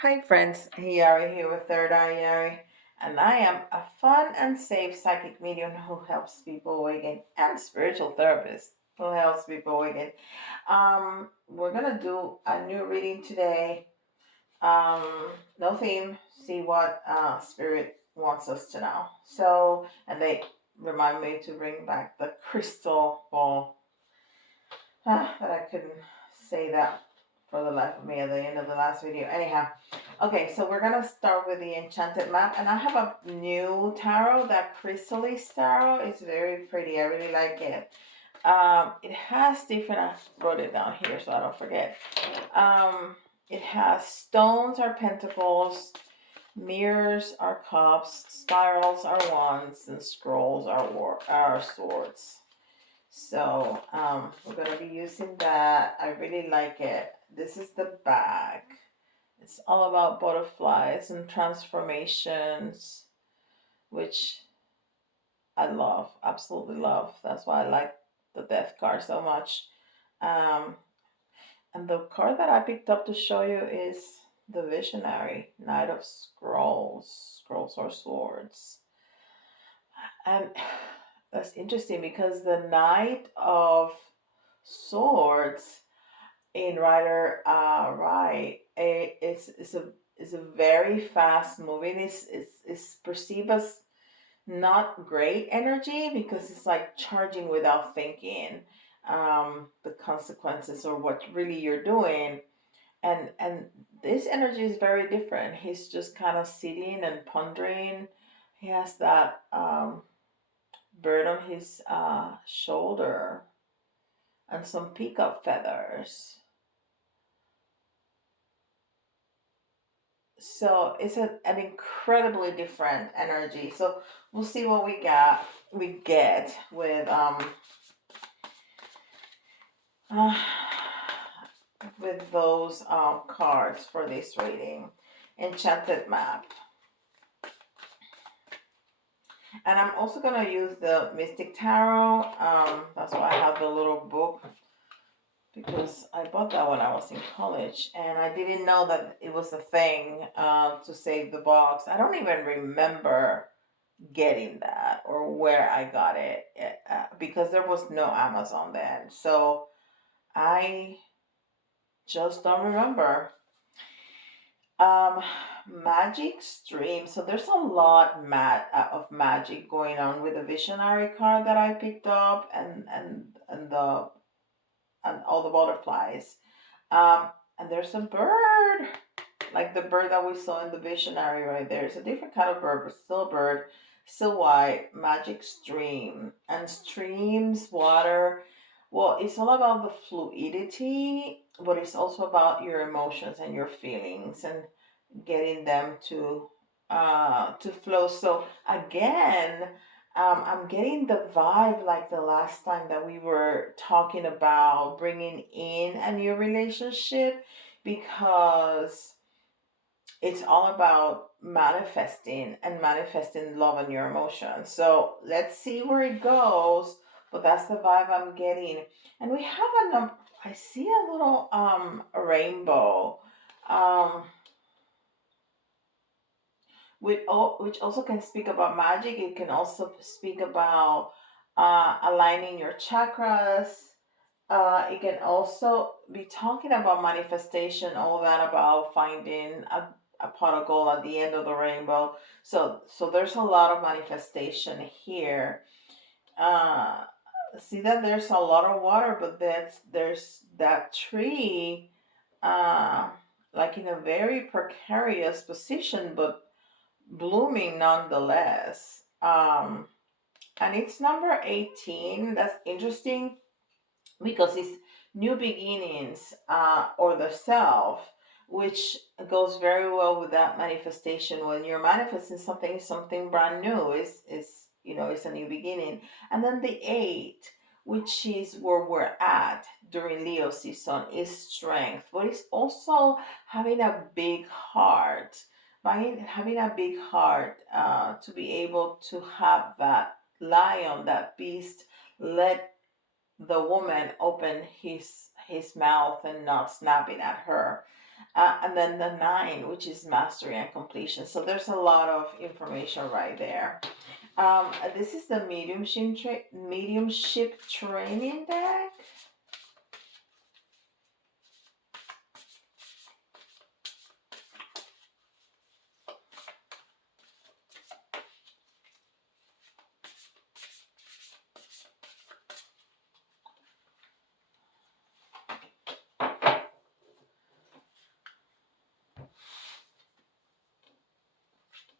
Hi friends, Yari here with Third Eye Yari, and I am a fun and safe psychic medium who helps people awaken and spiritual therapist who helps people awaken. We're gonna do a new reading today. No theme, see what spirit wants us to know. So, and they remind me to bring back the crystal ball. That I couldn't say that for the life of me at the end of the last video. Anyhow, okay, so we're gonna start with the enchanted map, and I have a new tarot, that Chrysalis tarot. It's very pretty. I really like it. It has different. I wrote it down here so I don't forget. It has stones are pentacles, mirrors are cups, spirals are wands, and scrolls are swords. So we're gonna be using that. I really like it. This is the back. It's all about butterflies and transformations, which I love, absolutely love. That's why I like the death card so much. Um, and the card that I picked up to show you is the Visionary, Knight of Scrolls, scrolls or swords. And that's interesting because the Knight of Swords in Rider Right is a very fast moving. It's perceived as not great energy because it's like charging without thinking the consequences or what really you're doing. And this energy is very different. He's just kind of sitting and pondering. He has that bird on his shoulder and some peacock feathers. So it's an incredibly different energy. So we'll see what we get uh, with those cards for this reading. Enchanted map. And I'm also gonna use the Mystic Tarot. That's why I have the little book, because I bought that when I was in college, and I didn't know that it was a thing to save the box. I don't even remember getting that or where I got it, because there was no Amazon then. So I just don't remember. Um, Magic Stream. So there's a lot of magic going on with the Visionary card that I picked up, and all the butterflies. Um, and there's a bird, like the bird that we saw in the Visionary right there. It's a different kind of bird, but still a bird, still white. Magic Stream, and streams, water. Well, it's all about the fluidity, but it's also about your emotions and your feelings and getting them to flow. So again, I'm getting the vibe like the last time that we were talking about bringing in a new relationship, because it's all about manifesting and manifesting love and your emotions. So let's see where it goes. But that's the vibe I'm getting. And we have a number. I see a little rainbow. Um, which also can speak about magic. It can also speak about aligning your chakras. It can also be talking about manifestation, all that about finding a pot of gold at the end of the rainbow. So there's a lot of manifestation here. Uh, See that there's a lot of water, but there's that tree, uh, like in a very precarious position, but blooming nonetheless. And it's number 18. That's interesting because it's new beginnings, or the self, which goes very well with that manifestation. When you're manifesting something brand new is it's a new beginning. And then the 8, which is where we're at during Leo season, is strength, but it's also having a big heart. By having a big heart, to be able to have that lion, that beast, let the woman open his mouth and not snapping at her. and then the 9, which is mastery and completion. So there's a lot of information right there. This is the mediumship training deck.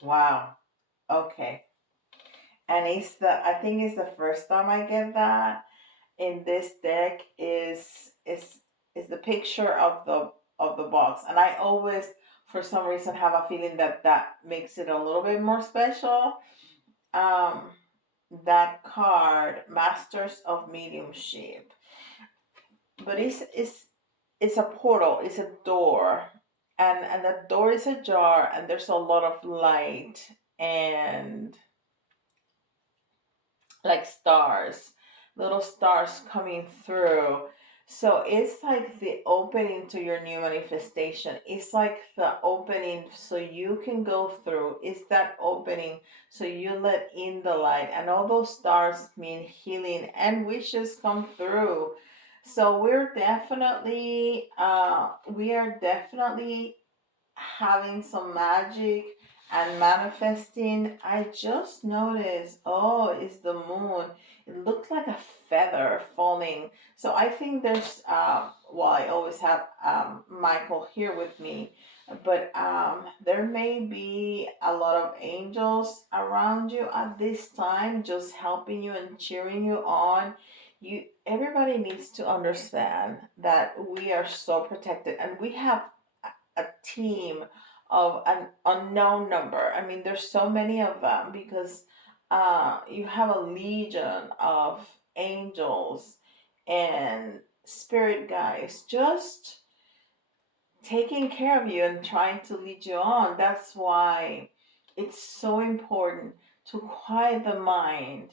Wow. Okay. And I think it's the first time I get that in this deck is the picture of the box, and I always for some reason have a feeling that that makes it a little bit more special. Um, that card, Masters of Mediumship, but it's a portal, it's a door, and that door is ajar, and there's a lot of light and like stars, little stars coming through. So it's like the opening to your new manifestation. It's like the opening so you can go through. It's that opening so you let in the light. And all those stars mean healing and wishes come through. So we are definitely having some magic and manifesting. I just noticed, oh, it's the moon. It looked like a feather falling. So I think there's, well, I always have Michael here with me, but there may be a lot of angels around you at this time, just helping you and cheering you on. Everybody needs to understand that we are so protected, and we have a team of an unknown number. I mean, there's so many of them because you have a legion of angels and spirit guides just taking care of you and trying to lead you on. That's why it's so important to quiet the mind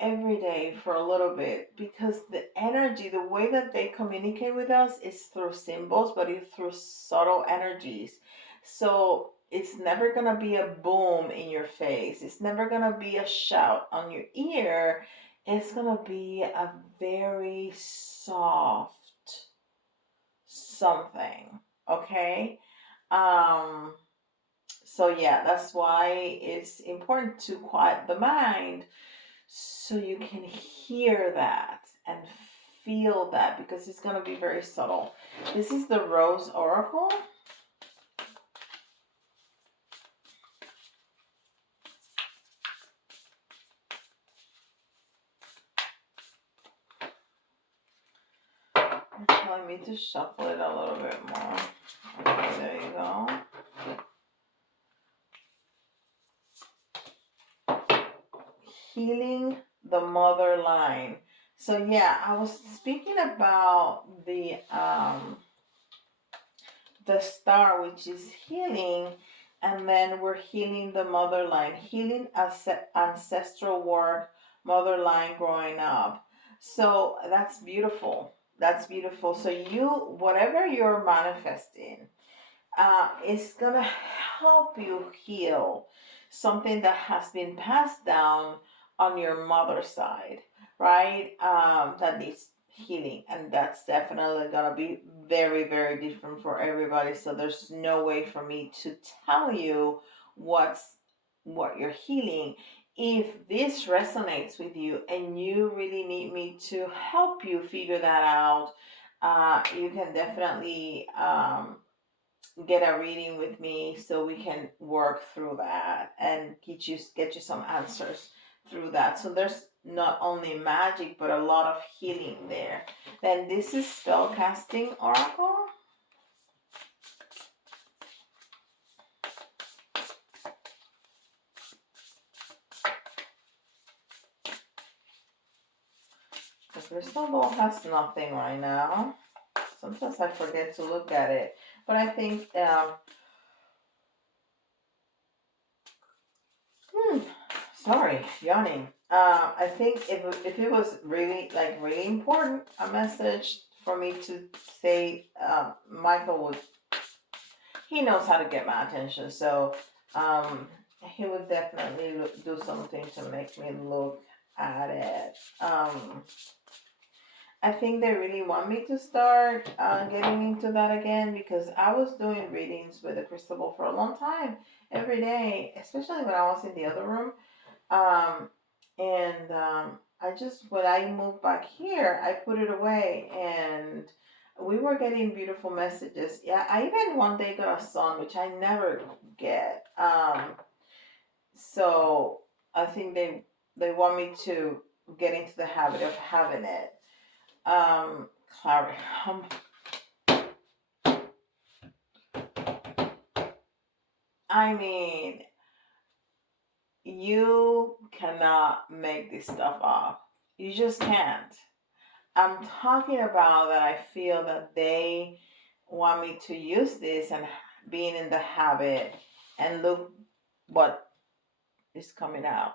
every day for a little bit, because the energy, the way that they communicate with us is through symbols, but it's through subtle energies. So it's never going to be a boom in your face, it's never going to be a shout on your ear. It's going to be a very soft something. Okay. um so yeah, that's why it's important to quiet the mind so you can hear that and feel that, because it's going to be very subtle. This is the Rose Oracle. They're telling me to shuffle it a little bit more. Okay, there you go. Healing the mother line. So yeah, I was speaking about the star, which is healing, and then we're healing the mother line, healing ancestral work, mother line growing up. So that's beautiful. That's beautiful. So whatever you're manifesting, is gonna help you heal something that has been passed down on your mother's side, right? That needs healing, and that's definitely gonna be very, very different for everybody. So there's no way for me to tell you what you're healing. If this resonates with you and you really need me to help you figure that out, you can definitely get a reading with me so we can work through that and get you some answers through that. So there's not only magic but a lot of healing there. Then this is Spellcasting Oracle. The crystal ball has nothing right now. Sometimes I forget to look at it, but I think sorry, yawning. I think if it was really, like, really important, a message for me to say, Michael would, he knows how to get my attention. So he would definitely do something to make me look at it. I think they really want me to start getting into that again, because I was doing readings with a crystal ball for a long time, every day, especially when I was in the other room. Um, and I just, when I moved back here, I put it away, and we were getting beautiful messages. Yeah, I even one day got a son, which I never get. So I think they want me to get into the habit of having it. Clarity. I mean, you cannot make this stuff up. You just can't. I'm talking about that I feel that they want me to use this and being in the habit, and look what is coming out.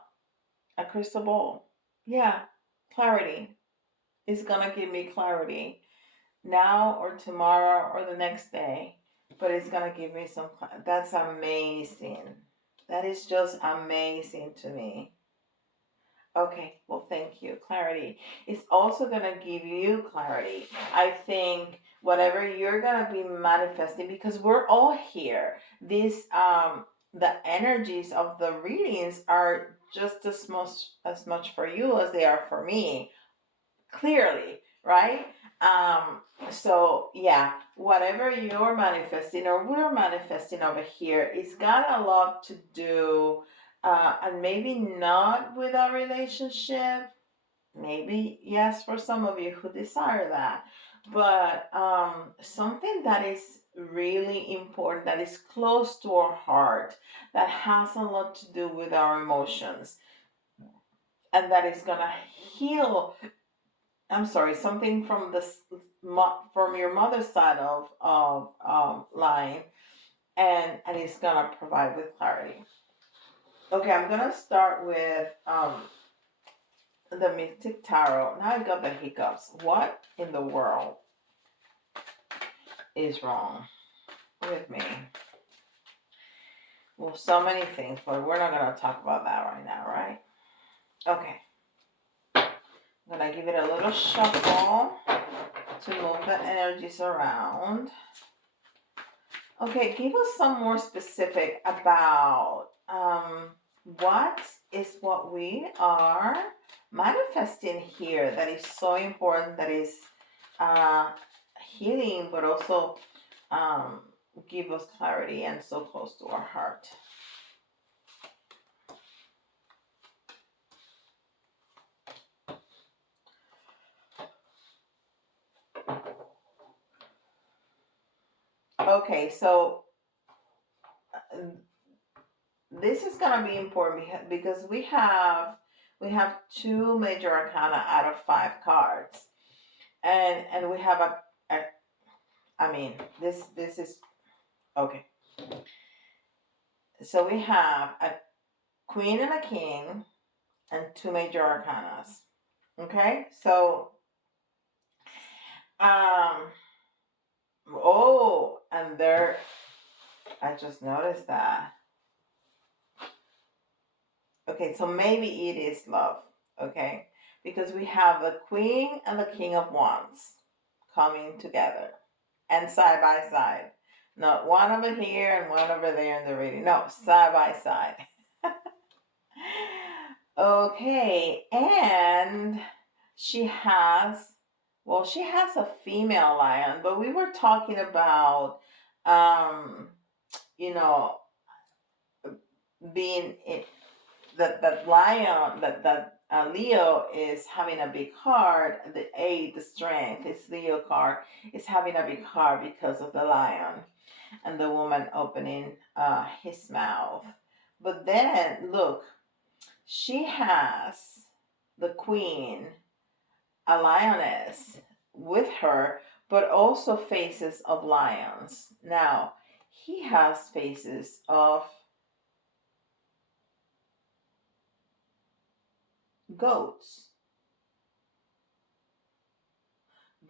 A crystal ball. Yeah, clarity. Is gonna give me clarity now or tomorrow or the next day, but it's gonna give me some. That's amazing. That is just amazing to me. Okay, well, thank you. Clarity. It's also going to give you clarity. I think whatever you're going to be manifesting, because we're all here. The energies of the readings are just as much for you as they are for me, clearly, right? So yeah, whatever you're manifesting or we're manifesting over here, it's got a lot to do, and maybe not with our relationship. Maybe yes, for some of you who desire that, but something that is really important, that is close to our heart, that has a lot to do with our emotions, and that is gonna heal. I'm sorry, something from from your mother's side of line, and it's gonna provide with clarity. Okay, I'm gonna start with the Mystic Tarot. Now I got the hiccups. What in the world is wrong with me? Well, so many things, but we're not gonna talk about that right now, right? Okay, I'm gonna give it a little shuffle to move the energies around. Okay, give us some more specific about what is what we are manifesting here that is so important, that is uh, healing, but also um, give us clarity and so close to our heart. Okay, so this is gonna be important because we have two major arcana out of five cards, and we have a I mean, this is okay. So we have a queen and a king and two major arcanas. Okay, so um oh, and there, I just noticed that. Okay, so maybe it is love. Okay, because we have the queen and the king of wands coming together and side by side. Not one over here and one over there in the reading. No, side by side. Okay, and she has, well, she has a female lion, but we were talking about, um, you know, being that lion, that Leo is having a big heart. The eight, the strength, is Leo card, is having a big heart because of the lion and the woman opening his mouth. But then look, she has the queen, a lioness, with her, but also faces of lions. Now, he has faces of goats.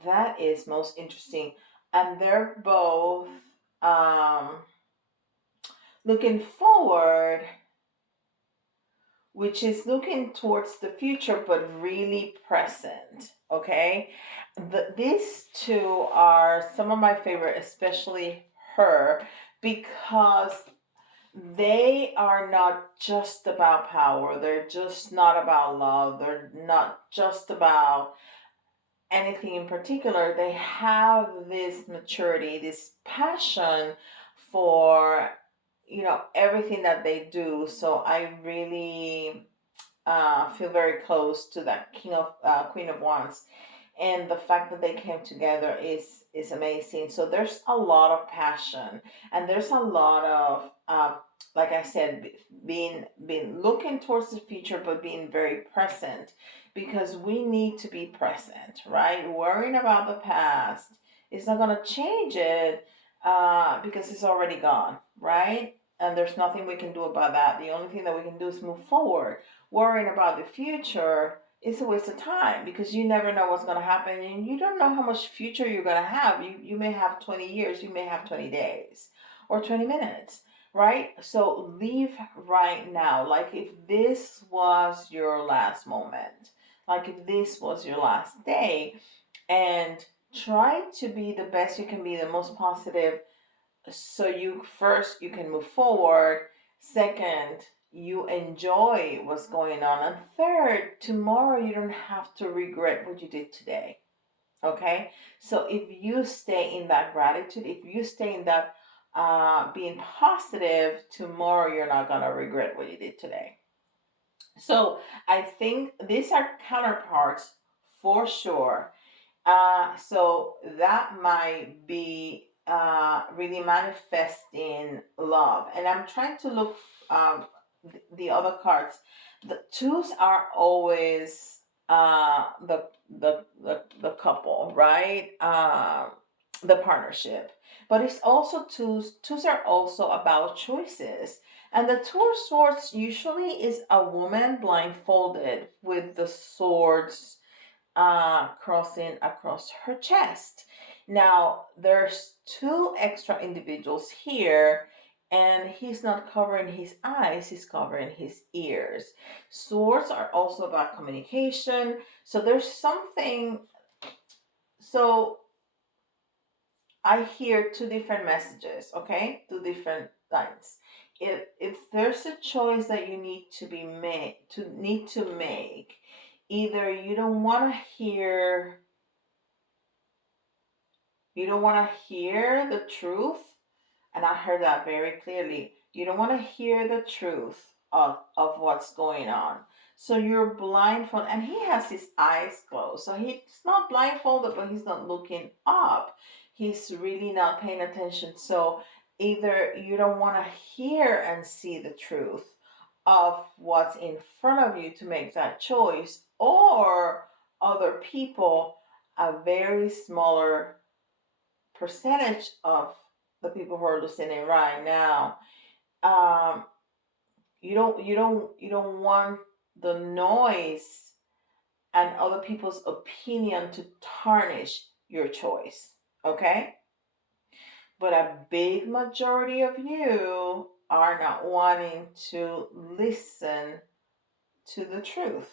That is most interesting. And they're both um, looking forward, which is looking towards the future but really present. Okay, these two are some of my favorite, especially her, because they are not just about power, they're just not about love, they're not just about anything in particular. They have this maturity, this passion for everything that they do. So I really feel very close to that Queen of Wands, and the fact that they came together is amazing. So there's a lot of passion, and there's a lot of like I said, being looking towards the future, but being very present, because we need to be present, right? Worrying about the past is not going to change it, because it's already gone, right? And there's nothing we can do about that. The only thing that we can do is move forward. Worrying about the future is a waste of time, because you never know what's going to happen, and you don't know how much future you're going to have. You may have 20 years, you may have 20 days or 20 minutes, right? So live right now. Like if this was your last moment, like if this was your last day, and try to be the best you can be, the most positive, so you can move forward. Second, you enjoy what's going on. And third, tomorrow you don't have to regret what you did today. Okay? So if you stay in that gratitude, if you stay in that being positive, tomorrow you're not going to regret what you did today. So I think these are counterparts for sure. So that might be really manifesting love. And I'm trying to look the other cards. The twos are always the couple, right? The partnership. But it's also twos. Twos are also about choices. And the two of swords usually is a woman blindfolded with the swords crossing across her chest. Now, there's two extra individuals here, and he's not covering his eyes, he's covering his ears. Swords are also about communication. So there's something. So I hear two different messages, okay? Two different lines. If there's a choice that you need to make, either you don't want to hear the truth, and I heard that very clearly. You don't want to hear the truth of what's going on. So you're blindfolded, and he has his eyes closed. So he's not blindfolded, but he's not looking up. He's really not paying attention. So either you don't want to hear and see the truth of what's in front of you to make that choice, or other people, a very smaller percentage of the people who are listening right now, um, you don't want the noise and other people's opinion to tarnish your choice. Okay, but a big majority of you are not wanting to listen to the truth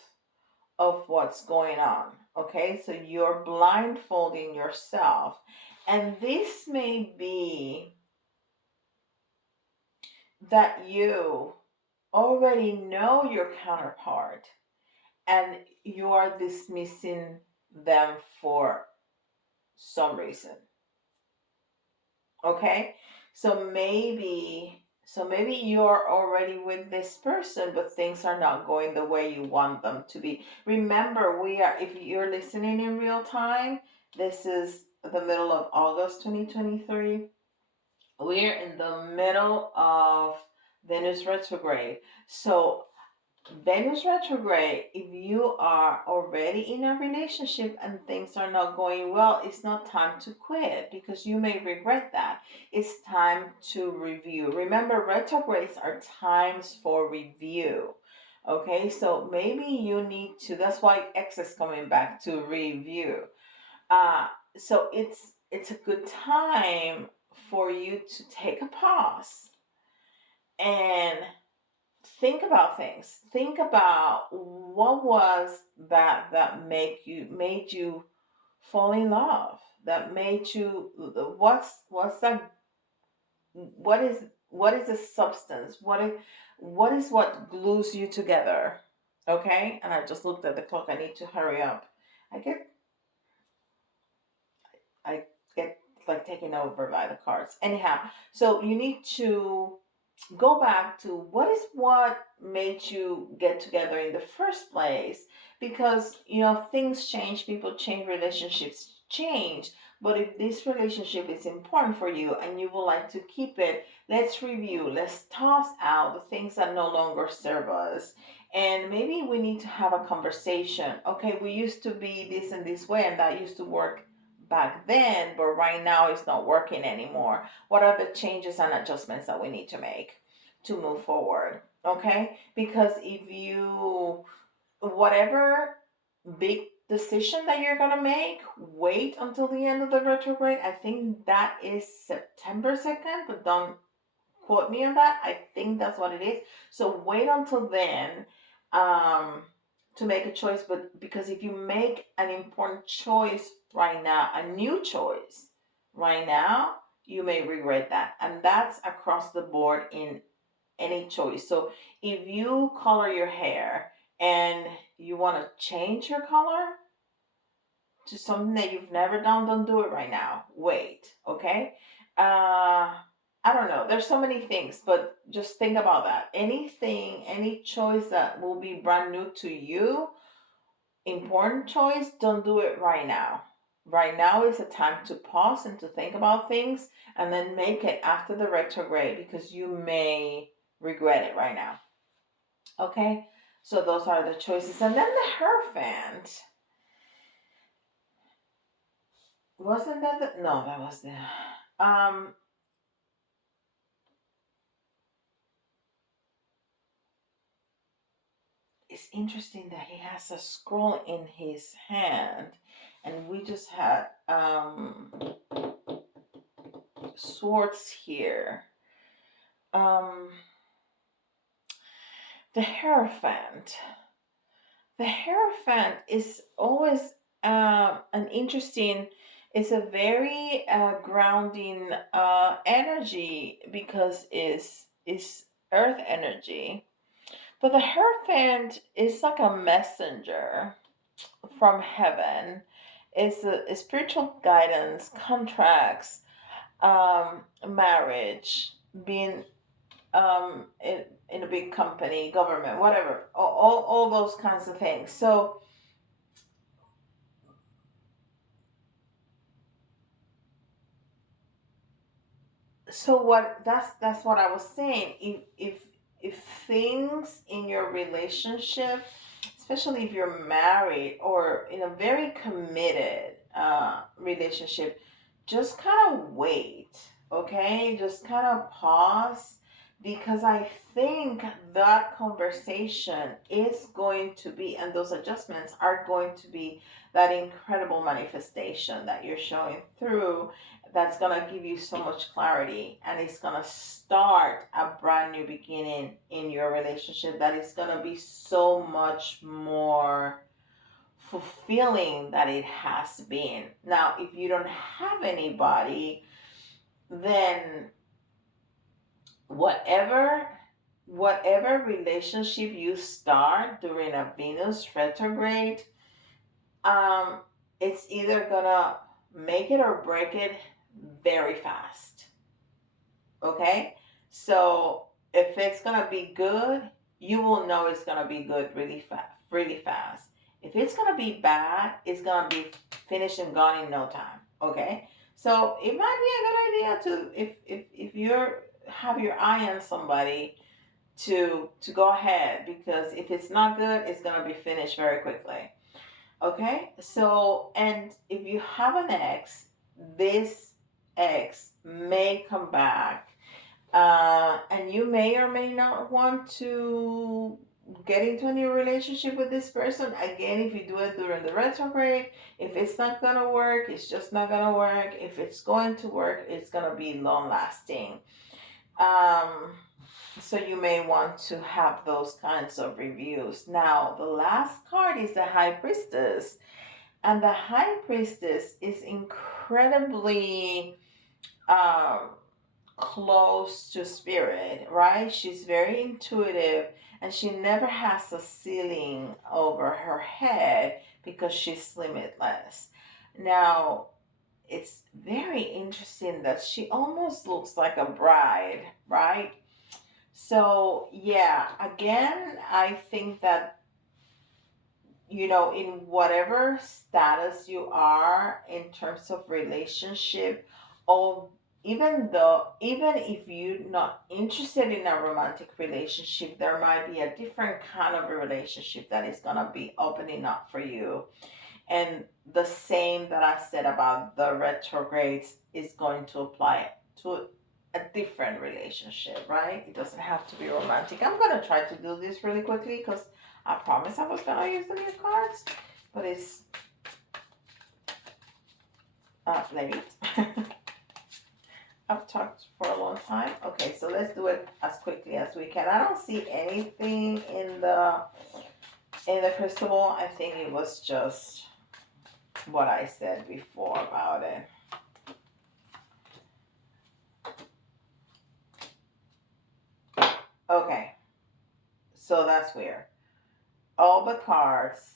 of what's going on. Okay, so you're blindfolding yourself, and this may be that you already know your counterpart, and you are dismissing them for some reason. Okay, so maybe you're already with this person, but things are not going the way you want them to be. Remember, if you're listening in real time, this is the middle of August 2023. We're in the middle of Venus retrograde. So Venus retrograde, if you are already in a relationship and things are not going well, it's not time to quit, because you may regret that. It's time to review. Remember, retrogrades are times for review. Okay, so maybe you need to, that's why X is coming back, to review. Uh, so it's a good time for you to take a pause and think about things. Think about what was that made you fall in love. That made you what's that what is what is the substance? What is what glues you together? Okay? And I just looked at the clock. I need to hurry up. I get I get like taken over by the cards. Anyhow, so you need to go back to what made you get together in the first place, because things change, people change, relationships change. But if this relationship is important for you and you would like to keep it, let's review, let's toss out the things that no longer serve us, and maybe we need to have a conversation. Okay, we used to be this and this way, and that used to work back then, but right now it's not working anymore. What are the changes and adjustments that we need to make to move forward? Okay, because if you, whatever big decision that you're gonna make, wait until the end of the retrograde. I think that is September 2nd, but don't quote me on that. I think that's what it is. So wait until then, um, to make a choice. But because if you make an important choice right now, a new choice right now, you may regret that. And that's across the board in any choice. So if you color your hair and you want to change your color to something that you've never done, don't do it right now. Wait, okay? I don't know. There's so many things, but just think about that. Anything, any choice that will be brand new to you, important choice, don't do it right now. Right now is a time to pause and to think about things, and then make it after the retrograde, because you may regret it right now. Okay? So those are the choices. And then the Hierophant. Wasn't that the no, that was the um it's interesting that he has a scroll in his hand, and we just had swords here. Um the Hierophant. The Hierophant is always an interesting, it's a very grounding energy, because is earth energy. But the Hierophant is like a messenger from heaven. It's a spiritual guidance, contracts, marriage, being in a big company, government, whatever, all those kinds of things. So what that's what I was saying. If things in your relationship, especially if you're married or in a very committed relationship, just kind of wait, okay? Just kind of pause, because I think that conversation is going to be, and those adjustments are going to be that incredible manifestation that you're showing through, that's going to give you so much clarity, and it's going to start a brand new beginning in your relationship that is going to be so much more fulfilling than it has been. Now, if you don't have anybody, then whatever whatever relationship you start during a Venus retrograde, um it's either gonna make it or break it very fast. Okay? So if it's gonna be good, you will know it's gonna be good really fast. If it's gonna be bad, it's gonna be finished and gone in no time. Okay? So it might be a good idea to, if you're have your eye on somebody, to go ahead, because if it's not good, it's gonna be finished very quickly. Okay? So, and if you have an ex, this ex may come back, and you may or may not want to get into a new relationship with this person, again, if you do it during the retrograde, if it's not gonna work, it's just not gonna work. If it's going to work, it's gonna be long lasting. Um, so you may want to have those kinds of reviews. Now, the last card is the High Priestess. And the High Priestess is incredibly um, close to spirit, right? She's very intuitive and she never has a ceiling over her head because she's limitless. Now, it's very interesting that she almost looks like a bride, right? So, yeah, again, I think that, in whatever status you are in terms of relationship, or even if you're not interested in a romantic relationship, there might be a different kind of a relationship that is going to be opening up for you. And the same that I said about the retrogrades is going to apply to a different relationship, right? It doesn't have to be romantic. I'm going to try to do this really quickly because I promised I was going to use the new cards, but it's late. I've talked for a long time. Okay, so let's do it as quickly as we can. I don't see anything in the crystal ball. I think it was just what I said before about it. Okay, so that's weird. All the cards,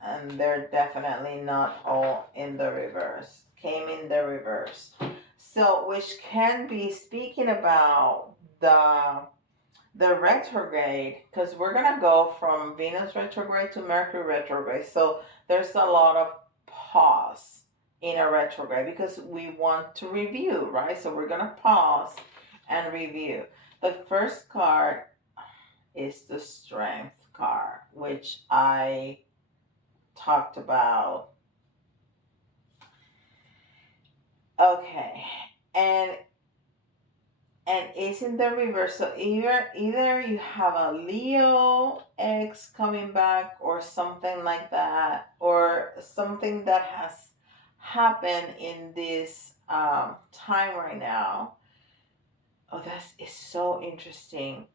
and they're definitely not all in the reverse, came in the reverse. So, which can be speaking about the retrograde, because we're gonna go from Venus retrograde to Mercury retrograde. So there's a lot of pause in a retrograde because we want to review, right? So we're gonna pause and review. The first card is the Strength card, which I talked about. Okay, and it's in the reverse. So either you have a Leo X coming back or something like that, or something that has happened in this time right now. Oh, that is so interesting.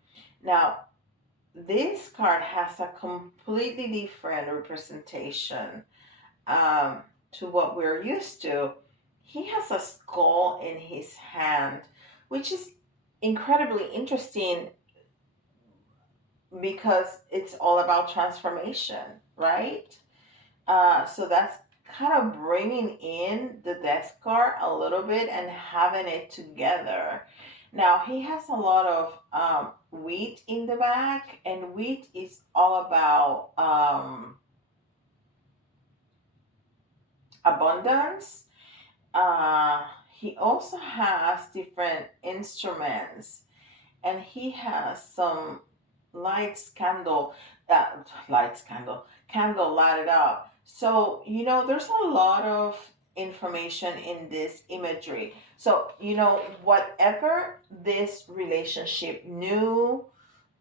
Now, this card has a completely different representation to what we're used to. He has a skull in his hand, which is incredibly interesting because it's all about transformation, right? So that's kind of bringing in the death card a little bit and having it together. Now he has a lot of wheat in the back, and wheat is all about abundance. He also has different instruments, and he has some lights, candle lighted up. So there's a lot of information in this imagery. So whatever this relationship, new,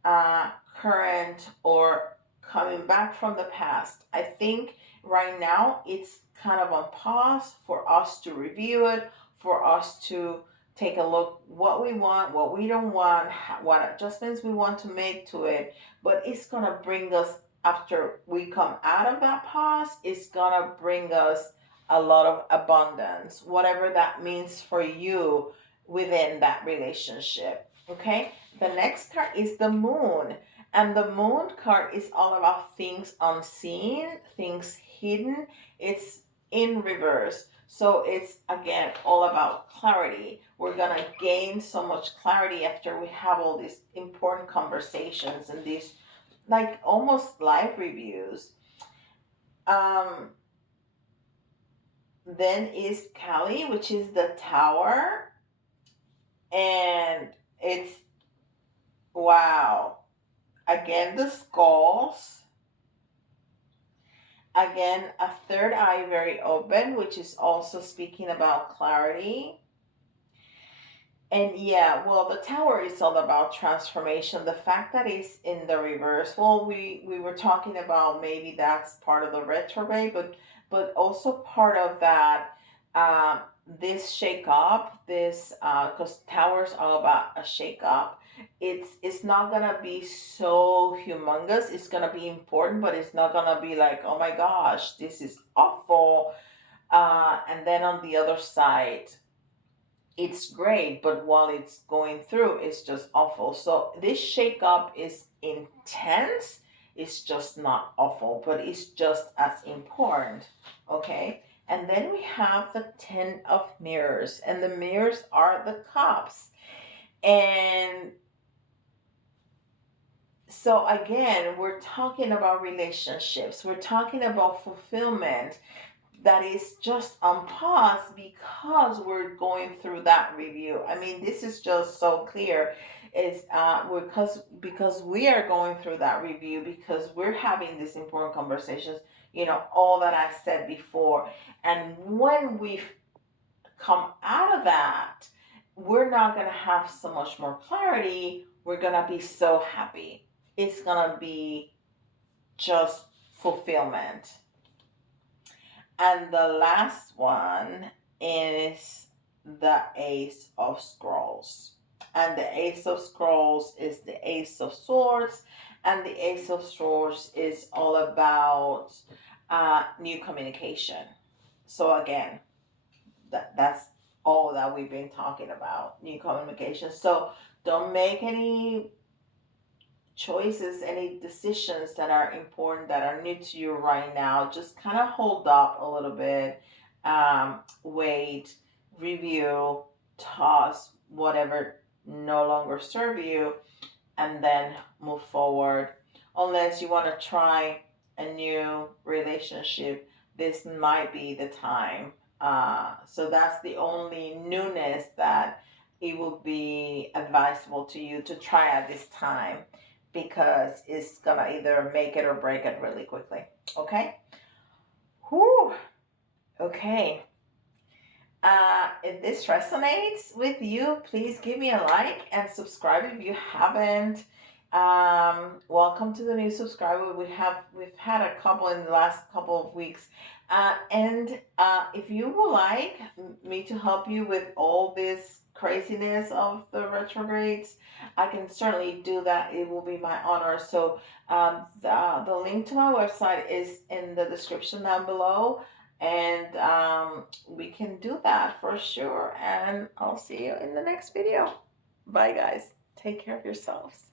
current, or coming back from the past, I think right now it's kind of on pause for us to review it, for us to take a look what we want, what we don't want, what adjustments we want to make to it. But it's gonna bring us, after we come out of that pause, it's gonna bring us a lot of abundance, whatever that means for you within that relationship. Okay, the next card is the Moon. And the Moon card is all about things unseen, things hidden. It's in reverse. So it's again all about clarity. We're gonna gain so much clarity after we have all these important conversations and these like almost live reviews. Um, then is Kali, which is the Tower, and it's wow. Again, the skulls. Again, a third eye very open, which is also speaking about clarity. And yeah, well, the tower is all about transformation. The fact that it's in the reverse, well, we were talking about maybe that's part of the retrograde, but also part of that. Um, this shake up, this because towers are about a shake up. It's not gonna be so humongous. It's gonna be important, but it's not gonna be like, oh my gosh, this is awful. And then on the other side, it's great, but while it's going through, it's just awful. So this shakeup is intense. It's just not awful, but it's just as important. Okay. And then we have the 10 of mirrors, and the mirrors are the cups. And so again, we're talking about relationships, we're talking about fulfillment that is just on pause because we're going through that review. I mean, this is just so clear. It's because we are going through that review because we're having these important conversations. All that I said before, and when we come out of that, we're not gonna have so much more clarity. We're gonna be so happy. It's gonna be just fulfillment. And the last one is the Ace of Scrolls. And the Ace of Scrolls is the Ace of Swords. And the Ace of Swords is all about new communication. So, again, that's all that we've been talking about, new communication. So, don't make any choices, any decisions that are important, that are new to you right now. Just kind of hold up a little bit, wait, review, toss whatever no longer serve you, and then move forward. Unless you want to try a new relationship, this might be the time. So that's the only newness that it will be advisable to you to try at this time, because it's gonna either make it or break it really quickly. Okay? Whew. Okay. If this resonates with you, please give me a like and subscribe if you haven't. Welcome to the new subscriber. We've had a couple in the last couple of weeks, and if you would like me to help you with all this craziness of the retrogrades, I can certainly do that. It will be my honor. So the link to my website is in the description down below, and we can do that for sure. And I'll see you in the next video. Bye, guys. Take care of yourselves.